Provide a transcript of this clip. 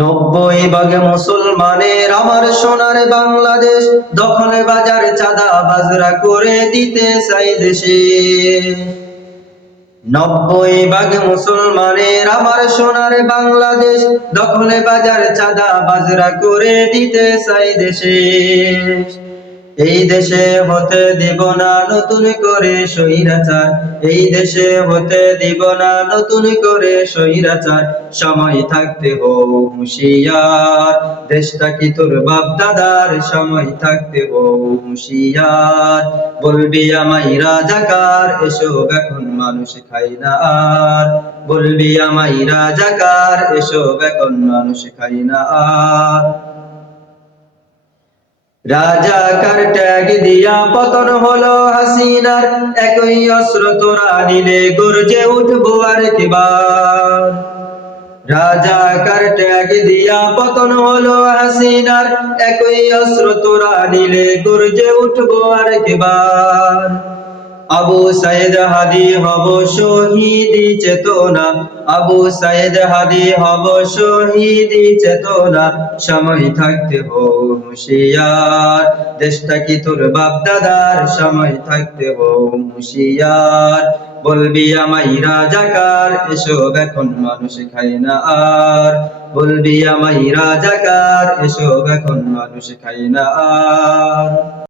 90 ভাগ মুসলমানের আমার সোনার বাংলাদেশ, দখলে বাজার চাঁদা বাজরা করে দিতে চাই দেশে। 90 ভাগ মুসলমানের আমার সোনার বাংলাদেশ, দখলে বাজার চাঁদা বাজরা করে দিতে চাই দেশে। এই দেশে হতে দিব না নতুন করে স্বৈরাচার, এই দেশে হতে দিব না নতুন করে স্বৈরাচার। সময় থাকতে হও হুঁশিয়ার, দেশটা কি তোর বাপ দাদার, সময় থাকতে হও হুঁশিয়ার। বলবি আমায় রাজাকার, এসব এখন মানুষ খায় না আর। বলবি আমায় রাজাকার, এসব এখন মানুষ খায় না আর। রাজাকার ট্যাগ দিয়া পতন হলো হাসিনার, একই অস্ত্র তোরা নিলে গর্জে উঠবো আরেকবার। রাজাকার ট্যাগ দিয়া পতন হলো হাসিনার, একই অস্ত্র তোরা নিলে গর্জে উঠবো আরেকবার। আবু সাইদ হাদি হব শহীদি চেতনা, আবু সাইদ হাদি হব শহীদি চেতনা। সময় থাকতে হও হুঁশিয়ার, দেশটা কি তোর বাপ দাদার, সময় থাকতে হও হুঁশিয়ার। বলবি আমায় রাজাকার, এসব এখন মানুষ খায় না আর। বলবি আমায় রাজাকার, এসব এখন মানুষ খায় না আর।